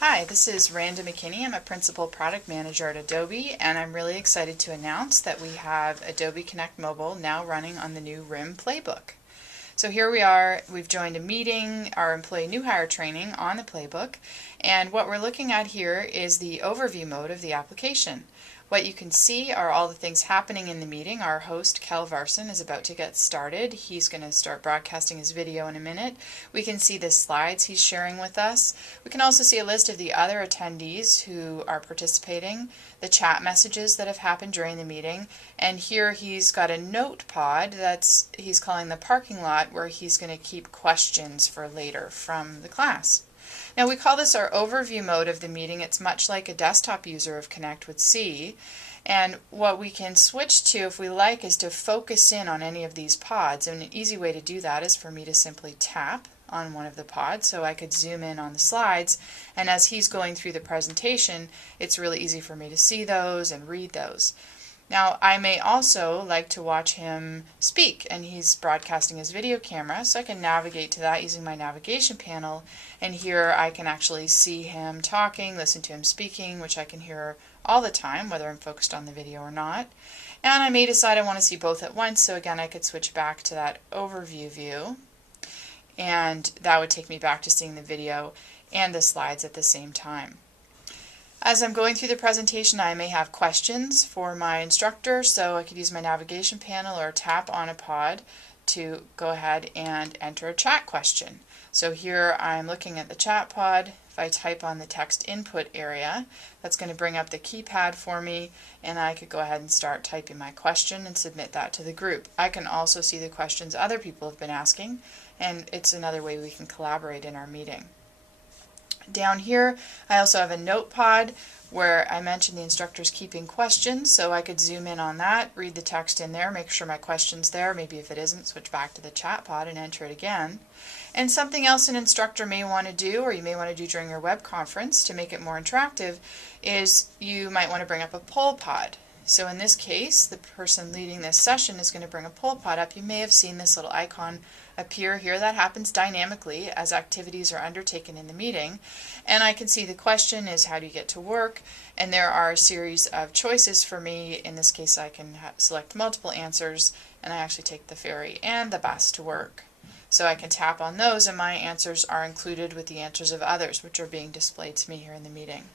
Hi, this is Randah McKinnie. I'm a Principal Product Manager at Adobe, and I'm really excited to announce that we have Adobe Connect Mobile now running on the new RIM Playbook. So here we are, we've joined a meeting, our employee new hire training on the Playbook, and what we're looking at here is the overview mode of the application. What you can see are all the things happening in the meeting. Our host, Cal Varson, is about to get started. He's going to start broadcasting his video in a minute. We can see the slides he's sharing with us. We can also see a list of the other attendees who are participating, the chat messages that have happened during the meeting, and here he's got a note pod he's calling the parking lot, where he's going to keep questions for later from the class. Now we call this our overview mode of the meeting. It's much like a desktop user of Connect would see. And what we can switch to, if we like, is to focus in on any of these pods. And an easy way to do that is for me to simply tap on one of the pods, so I could zoom in on the slides. And as he's going through the presentation, it's really easy for me to see those and read those. Now, I may also like to watch him speak, and he's broadcasting his video camera, so I can navigate to that using my navigation panel, and here I can actually see him talking, listen to him speaking, which I can hear all the time, whether I'm focused on the video or not. And I may decide I want to see both at once, so again I could switch back to that overview view, and that would take me back to seeing the video and the slides at the same time. As I'm going through the presentation, I may have questions for my instructor, so I could use my navigation panel or tap on a pod to go ahead and enter a chat question. So here I'm looking at the chat pod. If I type on the text input area, that's going to bring up the keypad for me, and I could go ahead and start typing my question and submit that to the group. I can also see the questions other people have been asking, and it's another way we can collaborate in our meeting. Down here I also have a note pod where I mentioned the instructor's keeping questions, so I could zoom in on that, read the text in there, make sure my question's there, maybe if it isn't, switch back to the chat pod and enter it again. And something else an instructor may want to do, or you may want to do during your web conference to make it more interactive, is you might want to bring up a poll pod. So in this case, the person leading this session is going to bring a poll pod up. You may have seen this little icon appear here. That happens dynamically as activities are undertaken in the meeting. And I can see the question is, how do you get to work? And there are a series of choices for me. In this case, I can select multiple answers, and I actually take the ferry and the bus to work. So I can tap on those, and my answers are included with the answers of others, which are being displayed to me here in the meeting.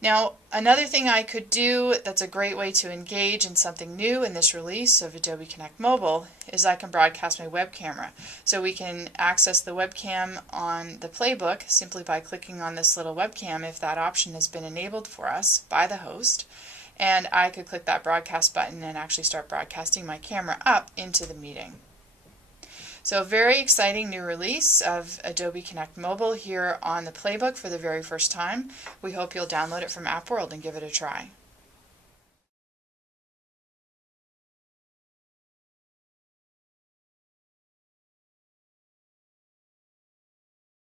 Now, another thing I could do that's a great way to engage in something new in this release of Adobe Connect Mobile is I can broadcast my web camera. So we can access the webcam on the Playbook simply by clicking on this little webcam if that option has been enabled for us by the host. And I could click that broadcast button and actually start broadcasting my camera up into the meeting. So a very exciting new release of Adobe Connect Mobile here on the Playbook for the very first time. We hope you'll download it from App World and give it a try.